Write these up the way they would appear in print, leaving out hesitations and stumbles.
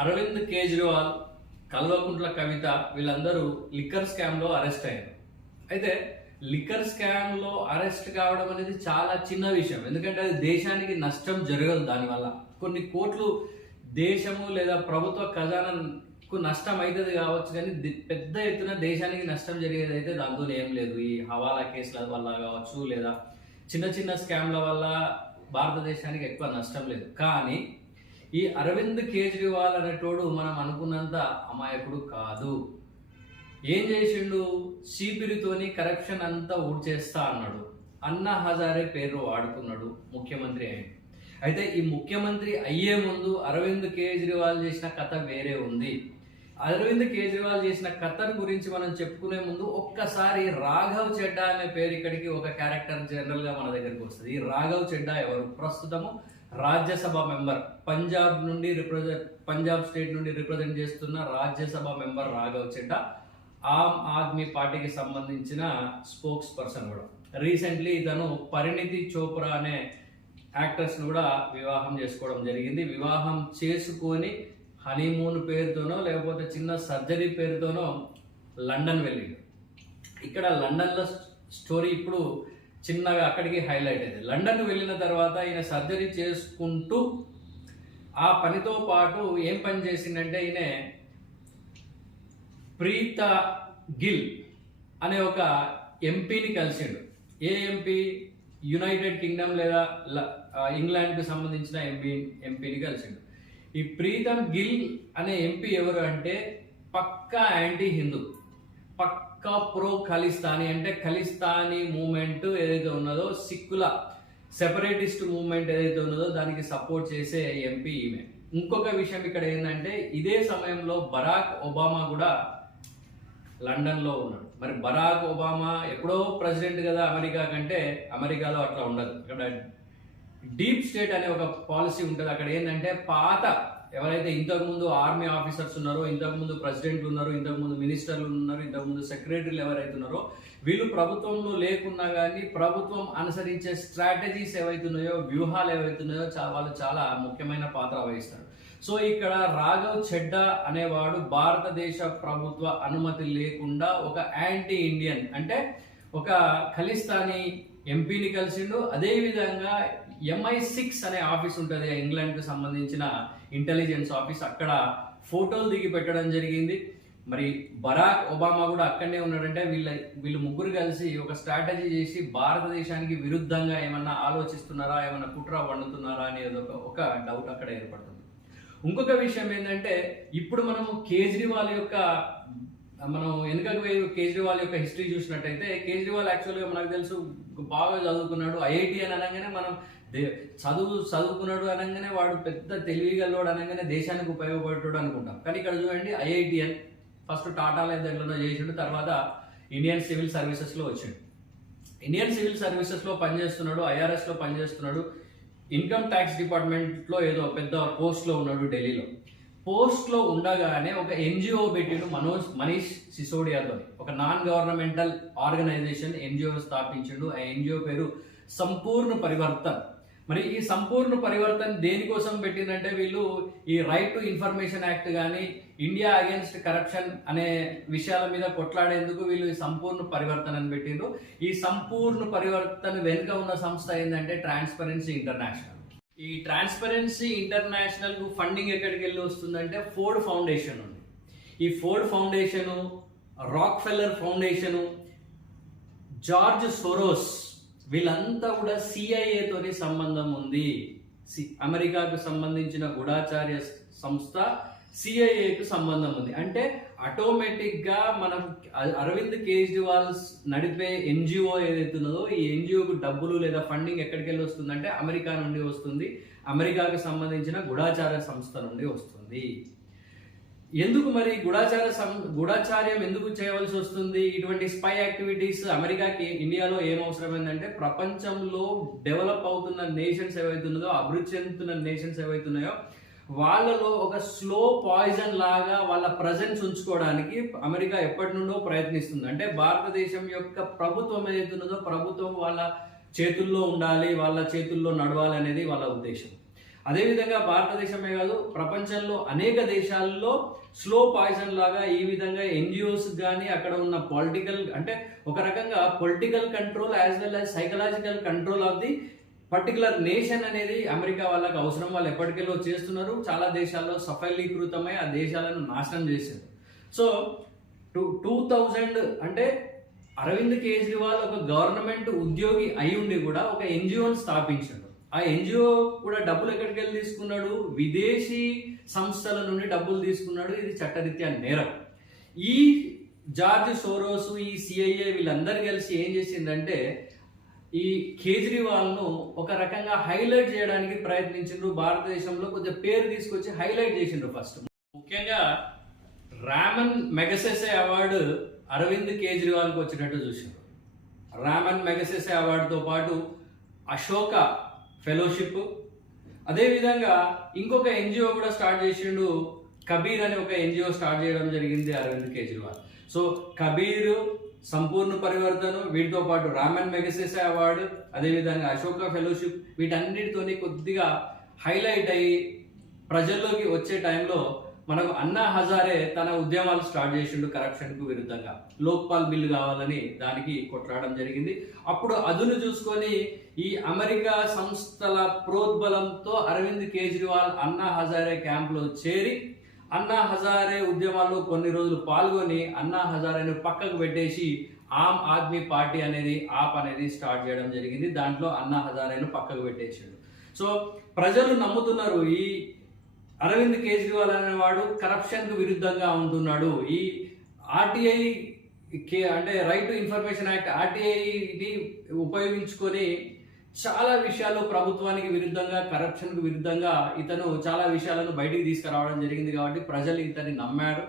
అరవింద్ కేజ్రీవాల్, కల్వకుంట్ల కవిత వీళ్ళందరూ liquor scam లో arrest అయ్యారు. అయితే లిక్కర్ స్కామ్ లో అరెస్ట్ కావడం అనేది చాలా చిన్న విషయం, ఎందుకంటే అది దేశానికి నష్టం జరగదు. దానివల్ల కొన్ని కోట్లు దేశము లేదా ప్రభుత్వ ఖజానాకు నష్టం అవుతుంది కావచ్చు, కానీ పెద్ద ఎత్తున దేశానికి నష్టం జరిగేది అయితే దాంతో ఏం లేదు. ఈ హవాలా కేసుల వల్ల కావచ్చు, లేదా చిన్న చిన్న స్కామ్ల వల్ల భారతదేశానికి ఎక్కువ నష్టం లేదు. కానీ ఈ అరవింద్ కేజ్రీవాల్ అనేటోడు మనం అనుకున్నంత అమాయకుడు కాదు. ఏం చేసిండు? చీపిరితోని కరప్షన్ అంతా ఊడ్చేస్తా అన్నాడు. అన్నా హజారే పేరు వాడుకున్నాడు, ముఖ్యమంత్రి అయ్యాడు. అయితే ఈ ముఖ్యమంత్రి అయ్యే ముందు అరవింద్ కేజ్రీవాల్ చేసిన కథ వేరే ఉంది. అరవింద్ కేజ్రీవాల్ చేసిన కథను గురించి మనం చెప్పుకునే ముందు ఒక్కసారి రాఘవ్ చెడ్డా అనే పేరు ఇక్కడికి ఒక క్యారెక్టర్ జనరల్ గా మన దగ్గరికి వస్తుంది. ఈ రాఘవ్ చెడ్డా ఎవరు? ప్రస్తుతము రాజ్యసభ మెంబర్, పంజాబ్ స్టేట్ నుండి రిప్రజెంట్ చేస్తున్న రాజ్యసభ మెంబర్ రాఘవ్ చెడ్డా ఆమ్ ఆద్మీ పార్టీకి సంబంధించిన స్పోక్స్ పర్సన్ కూడా. రీసెంట్లీ ఇతను పరిణితి చోప్రా అనే యాక్టర్స్ ను కూడా వివాహం చేసుకోవడం జరిగింది. వివాహం చేసుకొని హనీమూన్ పేరుతోనో లేకపోతే చిన్న సర్జరీ పేరుతోనో లండన్ వెళ్ళిండు. ఇక్కడ లండన్లో స్టోరీ ఇప్పుడు చిన్నగా అక్కడికి హైలైట్ అయింది. లండన్ వెళ్ళిన తర్వాత ఈయన సర్జరీ చేసుకుంటూ ఆ పనితో పాటు ఏం పని చేసిందంటే ఈయన ప్రీత గిల్ అనే ఒక ఎంపీని కలిసిండు. ఏ ఎంపీ? యునైటెడ్ కింగ్డమ్ లేదా ఇంగ్లాండ్కి సంబంధించిన ఎంపీని కలిసిండు. ఈ ప్రీతం గిల్ అనే ఎంపీ ఎవరు అంటే పక్కా యాంటీ హిందూ, పక్కా ప్రో ఖలిస్తానీ, అంటే ఖలిస్తానీ మూమెంట్ ఏదైతే ఉన్నదో, సిక్కుల సెపరేటిస్ట్ మూవ్మెంట్ ఏదైతే ఉన్నదో దానికి సపోర్ట్ చేసే ఎంపీ ఈమె. ఇంకొక విషయం ఇక్కడ ఏంటంటే ఇదే సమయంలో బరాక్ ఒబామా కూడా లండన్ లో ఉన్నాడు. మరి బరాక్ ఒబామా ఎప్పుడో ప్రెసిడెంట్ కదా అమెరికా కంటే, అమెరికాలో అట్లా ఉండదు. అక్కడ డీప్ స్టేట్ అనే ఒక పాలసీ ఉంటుంది. అక్కడ ఏంటంటే పాత ఎవరైతే ఇంతకుముందు ఆర్మీ ఆఫీసర్స్ ఉన్నారో, ఇంతకుముందు ప్రెసిడెంట్లు ఉన్నారు, ఇంతకుముందు మినిస్టర్లు ఉన్నారు, ఇంతకుముందు సెక్రటరీలు ఎవరైతే ఉన్నారో వీళ్ళు ప్రభుత్వంలో లేకున్నా కానీ ప్రభుత్వం అనుసరించే స్ట్రాటజీస్ ఏవైతున్నాయో, వ్యూహాలు ఏవైతున్నాయో వాళ్ళు చాలా ముఖ్యమైన పాత్ర వహిస్తారు. సో ఇక్కడ రాఘవ్ చెడ్డా అనేవాడు భారతదేశ ప్రభుత్వ అనుమతి లేకుండా ఒక యాంటీ ఇండియన్, అంటే ఒక ఖలిస్తానీ ఎంపీని కలిసిండు. అదే విధంగా MI6 అనే ఆఫీస్ ఉంటుంది, ఇంగ్లాండ్ కు సంబంధించిన ఇంటెలిజెన్స్ ఆఫీస్. అక్కడ ఫోటోలు దిగి పెట్టడం జరిగింది. మరి బరాక్ ఒబామా కూడా అక్కడనే ఉన్నాడంటే వీళ్ళు ముగ్గురు కలిసి ఒక స్ట్రాటజీ చేసి భారతదేశానికి విరుద్ధంగా ఏమన్నా ఆలోచిస్తున్నారా, ఏమన్నా కుట్ర వండుతున్నారా అనేది ఒక డౌట్ అక్కడ ఏర్పడుతుంది. ఇంకొక విషయం ఏంటంటే ఇప్పుడు మనము కేజ్రీవాల్ యొక్క వెనుకకు పోయి కేజ్రీవాల్ యొక్క హిస్టరీ చూసినట్టయితే, కేజ్రీవాల్ యాక్చువల్గా మనకు తెలుసు బాగా చదువుకున్నాడు. ఐఐటి అని అనగానే మనం చదువుకున్నాడు అనగానే వాడు పెద్ద తెలివిగల్లోడు అనగానే దేశానికి ఉపయోగపడతాడు అనుకుంటాం. కానీ ఇక్కడ చూడండి, IITN ఫస్ట్ టాటాలో దగ్గరలో చేసిండు, తర్వాత ఇండియన్ సివిల్ సర్వీసెస్ లో వచ్చాడు. ఇండియన్ సివిల్ సర్వీసెస్ లో పనిచేస్తున్నాడు, IRS లో పనిచేస్తున్నాడు, ఇన్కమ్ ట్యాక్స్ డిపార్ట్మెంట్ లో ఏదో పెద్ద పోస్ట్ లో ఉన్నాడు ఢిల్లీలో. పోస్ట్ లో ఉండగానే ఒక NGO పెట్టిండు మనీష్ సిసోడియాతో, ఒక నాన్ గవర్నమెంటల్ ఆర్గనైజేషన్ NGO స్థాపించిండు. ఆ NGO పేరు సంపూర్ణ పరివర్తన్. మరి ఈ సంపూర్ణ పరివర్తన్ దేనికోసం పెట్టిందంటే వీళ్ళు ఈ రైట్ టు ఇన్ఫర్మేషన్ యాక్ట్ కానీ, ఇండియా అగేన్స్ట్ కరప్షన్ అనే విషయాల మీద కొట్లాడేందుకు వీళ్ళు ఈ సంపూర్ణ పరివర్తన్ అని పెట్టిండ్రు. ఈ సంపూర్ణ పరివర్తన్ వెనుక ఉన్న సంస్థ ఏంటంటే ట్రాన్స్పరెన్సీ ఇంటర్నేషనల్. ఈ ట్రాన్స్పరెన్సీ ఇంటర్నేషనల్ కు ఫండింగ్ ఎక్కడికి వెళ్ళి వస్తుందంటే ఫోర్డ్ ఫౌండేషన్ ఉంది. ఈ Ford Foundation, Rockefeller Foundation, George Soros వీళ్ళంతా కూడా CIA తోని సంబంధం ఉంది. అమెరికాకు సంబంధించిన గూఢాచార్య సంస్థ CIA కు సంబంధం ఉంది. అంటే ఆటోమేటిక్ గా మనం అరవింద్ కేజ్రీవాల్ నడిపే NGO ఏదైతే ఉన్నదో ఈ NGOకు డబ్బులు లేదా ఫండింగ్ ఎక్కడికి వెళ్ళి వస్తుందంటే అమెరికా నుండి వస్తుంది, అమెరికాకు సంబంధించిన గూఢాచార సంస్థ నుండి వస్తుంది. ఎందుకు మరి గూఢాచార్యం ఎందుకు చేయవలసి వస్తుంది? ఇటువంటి స్పై యాక్టివిటీస్ అమెరికాకి ఇండియాలో ఏం అవసరమైందంటే ప్రపంచంలో డెవలప్ అవుతున్న నేషన్స్ ఏవైతున్నాయో, అభివృద్ధి చెందుతున్న నేషన్స్ ఏవైతున్నాయో వాళ్ళలో ఒక స్లో పాయిజన్ లాగా వాళ్ళ ప్రజెన్స్ ఉంచుకోవడానికి అమెరికా ఎప్పటి నుండో ప్రయత్నిస్తుంది. అంటే భారతదేశం యొక్క ప్రభుత్వం ఏదైతే ఉన్నదో ప్రభుత్వం వాళ్ళ చేతుల్లో ఉండాలి, వాళ్ళ చేతుల్లో నడవాలి అనేది వాళ్ళ ఉద్దేశం. అదేవిధంగా భారతదేశమే కాదు, ప్రపంచంలో అనేక దేశాల్లో స్లో పాయిజన్ లాగా ఈ విధంగా ఎన్జిఓస్ కానీ అక్కడ ఉన్న పొలిటికల్, అంటే ఒక రకంగా political control as well as psychological control of the particular nation అనేది అమెరికా వాళ్ళకి అవసరం. వాళ్ళు ఎప్పటికెళ్ళో చేస్తున్నారు, చాలా దేశాల్లో సఫలీకృతమై ఆ దేశాలను నాశనం చేశారు. సో 2000 అంటే అరవింద్ కేజ్రీవాల్ ఒక గవర్నమెంట్ ఉద్యోగి అయి ఉండి కూడా ఒక ఎన్జిఓని స్థాపించాడు. ఆ ఎన్జిఓ కూడా డబ్బులు ఎక్కడికి వెళ్ళి తీసుకున్నాడు? విదేశీ సంస్థల నుండి డబ్బులు తీసుకున్నాడు. ఇది చట్టరీత్యా నేరం. ఈ జార్జ్ సోరోస్, ఈ సిఐఏ వీళ్ళందరూ కలిసి ఏం చేసిందంటే ఈ కేజ్రీవాల్ను ఒక రకంగా హైలైట్ చేయడానికి ప్రయత్నించారు. భారతదేశంలో కొంచెం పేరు తీసుకొచ్చి హైలైట్ చేసిండ్రు. ఫస్ట్ ముఖ్యంగా రామన్ మెగసెసే అవార్డు అరవింద్ కేజ్రీవాల్కి వచ్చినట్టు చూసిండ్రు. రామన్ మెగసెసే అవార్డుతో పాటు అశోక ఫెలోషిప్, అదేవిధంగా ఇంకొక ఎన్జిఓ కూడా స్టార్ట్ చేసిండు. కబీర్ అనే ఒక ఎన్జిఓ స్టార్ట్ చేయడం జరిగింది అరవింద్ కేజ్రీవాల్. సో కబీర్, సంపూర్ణ పరివర్తన, వీటితో పాటు రామన్ మెగసెసే అవార్డు, అదేవిధంగా అశోక ఫెలోషిప్, వీటన్నిటితోని కొద్దిగా హైలైట్ అయ్యి ప్రజల్లోకి వచ్చే టైంలో మనకు అన్నా హజారే తన ఉద్యమాలు స్టార్ట్ చేసిండు కరప్షన్కు విరుద్ధంగా. లోక్పాల్ బిల్లు కావాలని దానికి కొట్లాడడం జరిగింది. అప్పుడు అదును చూసుకొని ఈ అమెరికా సంస్థల ప్రోద్బలంతో అరవింద్ కేజ్రీవాల్ అన్నా హజారే క్యాంప్లో చేరి అన్నా హజారే ఉద్యమాల్లో కొన్ని రోజులు పాల్గొని అన్నా హజారేను పక్కకు పెట్టేసి ఆమ్ ఆద్మీ పార్టీ అనేది, ఆప్ అనేది స్టార్ట్ చేయడం జరిగింది. దాంట్లో అన్నా హజారేను పక్కకు పెట్టేసాడు. సో ప్రజలు నమ్ముతున్నారు ఈ అరవింద్ కేజ్రీవాల్ అనేవాడు కరప్షన్కు విరుద్ధంగా ఉంటున్నాడు. ఈ ఆర్టీఐ అంటే రైట్ టు ఇన్ఫర్మేషన్ యాక్ట్, ఆర్టీఐని ఉపయోగించుకొని చాలా విషయాలు ప్రభుత్వానికి విరుద్ధంగా, కరప్షన్కు విరుద్ధంగా ఇతను చాలా విషయాలను బయటికి తీసుకురావడం జరిగింది. కాబట్టి ప్రజలు ఇతన్ని నమ్మారు.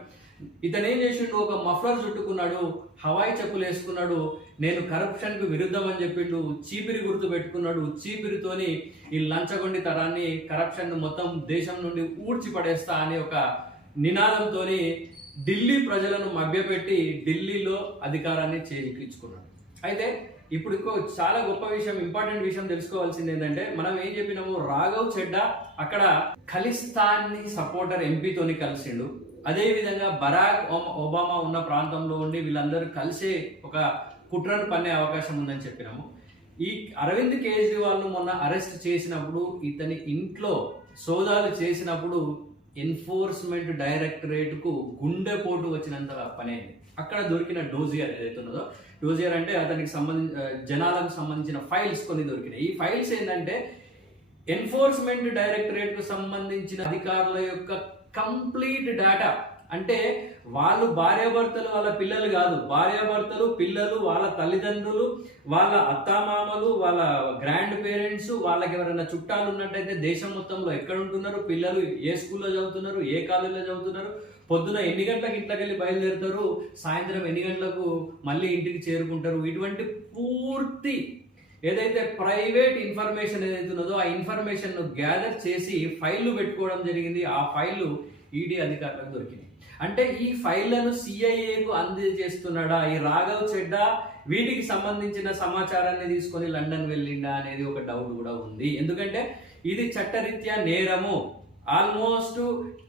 ఇతను ఏం చేసిండు? ఒక మఫ్లర్ చుట్టుకున్నాడు, హవాయి చెప్పులు వేసుకున్నాడు, నేను కరప్షన్కు విరుద్ధం అని చెప్పిండు, చీపిరి గుర్తు పెట్టుకున్నాడు. చీపిరితోని ఈ లంచగొండి తరాన్ని, కరప్షన్ మొత్తం దేశం నుండి ఊడ్చి పడేస్తా అనే ఒక నినాదంతో ఢిల్లీ ప్రజలను మభ్యపెట్టి ఢిల్లీలో అధికారాన్ని చేజిక్కించుకున్నాడు. అయితే ఇప్పుడు ఇంకో చాలా గొప్ప విషయం, ఇంపార్టెంట్ విషయం తెలుసుకోవాల్సింది ఏంటంటే, మనం ఏం చెప్పినాము, రాఘవ్ చెడ్డా అక్కడ ఖలిస్తానీ సపోర్టర్ ఎంపీతోని కలిసిండు. అదేవిధంగా బరాక్ ఒబామా ఉన్న ప్రాంతంలో ఉండి వీళ్ళందరూ కలిసే ఒక కుట్రను పన్నే అవకాశం ఉందని చెప్పినాము. ఈ అరవింద్ కేజ్రీవాల్ను మొన్న అరెస్ట్ చేసినప్పుడు, ఇతని ఇంట్లో సోదాలు చేసినప్పుడు ఎన్ఫోర్స్మెంట్ డైరెక్టరేట్కు గుండెపోటు వచ్చినంత పని అయింది. అక్కడ దొరికిన డోజియర్ ఏదైతే ఉన్నదో, డోజియర్ అంటే అతనికి జనాలకు సంబంధించిన ఫైల్స్ కొన్ని దొరికినాయి. ఈ ఫైల్స్ ఏంటంటే ఎన్ఫోర్స్మెంట్ డైరెక్టరేట్కు సంబంధించిన అధికారుల యొక్క కంప్లీట్ డేటా. అంటే వాళ్ళు భార్యాభర్తలు, వాళ్ళ పిల్లలు కాదు, భార్యాభర్తలు, పిల్లలు, వాళ్ళ తల్లిదండ్రులు, వాళ్ళ అత్తామామలు, వాళ్ళ గ్రాండ్ పేరెంట్స్, వాళ్ళకి ఎవరైనా చుట్టాలు ఉన్నట్టయితే దేశం మొత్తంలో ఎక్కడ ఉంటున్నారు, పిల్లలు ఏ స్కూల్లో చదువుతున్నారు, ఏ కాలేజీలో చదువుతున్నారు, పొద్దున ఎన్ని గంటలకు ఇంట్లోకి వెళ్ళి బయలుదేరుతారు, సాయంత్రం ఎన్ని గంటలకు మళ్ళీ ఇంటికి చేరుకుంటారు. ఇటువంటి పూర్తి ఏదైతే ప్రైవేట్ ఇన్ఫర్మేషన్ ఏదైతే ఉన్నదో ఆ ఇన్ఫర్మేషన్ ను గ్యాదర్ చేసి ఫైళ్లు పెట్టుకోవడం జరిగింది. ఆ ఫైళ్లు ఈడీ అధికారులకు దొరికినాయి. అంటే ఈ ఫైళ్లను సిఐఏకు అందజేస్తున్నాడా ఈ రాఘవ్ చెడ్డా? వీటికి సంబంధించిన సమాచారాన్ని తీసుకొని లండన్ వెళ్ళిండా అనేది ఒక డౌట్ కూడా ఉంది. ఎందుకంటే ఇది చట్టరీత్యా నేరము, ఆల్మోస్ట్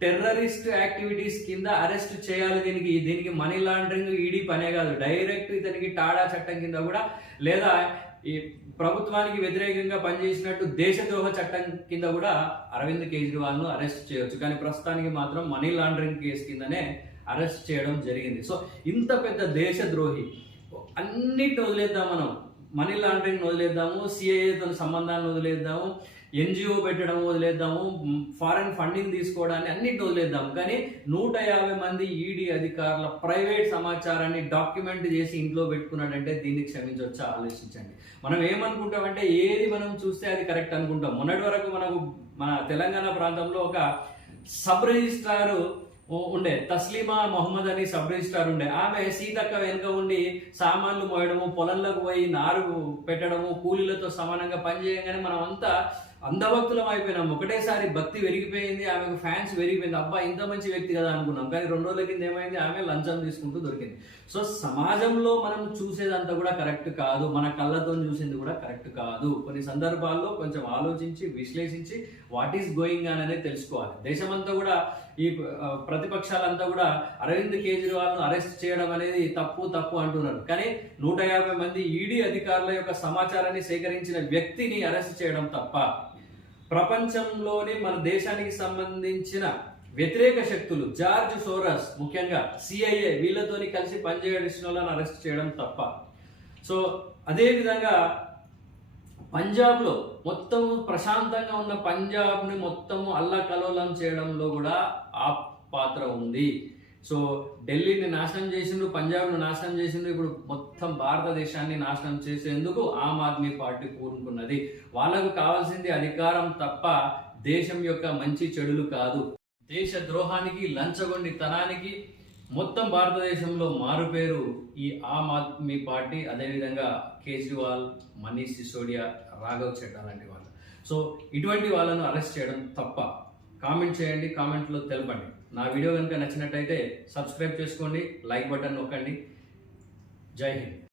టెర్రరిస్ట్ యాక్టివిటీస్ కింద అరెస్ట్ చేయాలి. దీనికి మనీ లాండరింగ్ ఈడీ పనే కాదు, డైరెక్ట్ ఇతనికి టాడా చట్టం కింద కూడా, లేదా ఈ ప్రభుత్వానికి వ్యతిరేకంగా పనిచేసినట్టు దేశద్రోహ చట్టం కింద కూడా అరవింద్ కేజ్రీవాల్ను అరెస్ట్ చేయొచ్చు. కానీ ప్రస్తుతానికి మాత్రం మనీ లాండరింగ్ కేసు కిందనే అరెస్ట్ చేయడం జరిగింది. సో ఇంత పెద్ద దేశద్రోహి, అన్నిటిని వదిలేద్దాం మనం, మనీ లాండరింగ్ వదిలేద్దాము, సిఐఏతో సంబంధాలను వదిలేద్దాము, ఎన్జిఓ పెట్టడం వదిలేద్దాము, ఫారెన్ ఫండింగ్ తీసుకోవడాన్ని అన్నిటిని వదిలేద్దాం. కానీ 150 మంది ఈడీ అధికారుల ప్రైవేట్ సమాచారాన్ని డాక్యుమెంట్ చేసి ఇంట్లో పెట్టుకున్నాడంటే దీన్ని క్షమించవచ్చా? ఆలోచించండి. మనం ఏమనుకుంటామంటే ఏది మనం చూస్తే అది కరెక్ట్ అనుకుంటాం. మొన్నటి వరకు మన తెలంగాణ ప్రాంతంలో ఒక సబ్ రిజిస్ట్రార్ ఉండే తస్లీమా మొహమ్మద్ అని సబ్ రిజిస్ట్రార్ ఉండే. ఆమె సీతక్క వెనుక ఉండి సామాన్లు మోయడము, పొలంలోకి పోయి నారు పెట్టడము, కూలీలతో సమానంగా పనిచేయగానే మనం అంతా అంధభక్తులం అయిపోయినాం. ఒకటేసారి భక్తి పెరిగిపోయింది, ఆమెకు ఫ్యాన్స్ పెరిగిపోయింది. అబ్బా ఇంత మంచి వ్యక్తి కదా అనుకున్నాం. కానీ 2 రోజుల కింద ఏమైంది, ఆమె లంచం తీసుకుంటూ దొరికింది. సో సమాజంలో మనం చూసేదంతా కూడా కరెక్ట్ కాదు, మన కళ్ళతో చూసింది కూడా కరెక్ట్ కాదు. కొన్ని సందర్భాల్లో కొంచెం ఆలోచించి విశ్లేషించి వాట్ ఈస్ గోయింగ్ ఆన్ అనేది తెలుసుకోవాలి. దేశమంతా కూడా ఈ ప్రతిపక్షాలంతా కూడా అరవింద్ కేజ్రీవాల్ను అరెస్ట్ చేయడం అనేది తప్పు తప్పు అంటున్నారు. కానీ 150 మంది ఈడీ అధికారుల యొక్క సమాచారాన్ని సేకరించిన వ్యక్తిని అరెస్ట్ చేయడం తప్ప, ప్రపంచంలోని మన దేశానికి సంబంధించిన వ్యతిరేక శక్తులు జార్జ్ సోరస్, ముఖ్యంగా సిఐఏ వీళ్ళతోని కలిసి పనిచేయడిసిన వాళ్ళని అరెస్ట్ చేయడం తప్ప. సో అదే విధంగా పంజాబ్లో మొత్తం ప్రశాంతంగా ఉన్న పంజాబ్ని మొత్తము అల్లకల్లోలం చేయడంలో కూడా ఆ పాత్ర ఉంది. సో ఢిల్లీని నాశనం చేసిండ్రు, పంజాబ్ను నాశనం చేసిండ్రు, ఇప్పుడు మొత్తం భారతదేశాన్ని నాశనం చేసేందుకు ఆమ్ ఆద్మీ పార్టీ పూనుకున్నది. వాళ్ళకు కావాల్సింది అధికారం తప్ప దేశం యొక్క మంచి చెడులు కాదు. దేశ ద్రోహానికి, లంచగొండితనానికి మొత్తం భారతదేశంలో మారుపేరు ఈ ఆమ్ ఆద్మీ పార్టీ. అదేవిధంగా కేజ్రీవాల్, మనీష్ సిసోడియా, రాఘవ్ చడ్డా లాంటి వాళ్ళు. సో ఇటువంటి వాళ్ళను అరెస్ట్ చేయడం తప్ప. కామెంట్ చేయండి, కామెంట్లో తెలపండి. నా వీడియో కనుక నచ్చినట్టయితే సబ్స్క్రైబ్ చేసుకోండి, లైక్ బటన్ నొక్కండి. జై హింద్.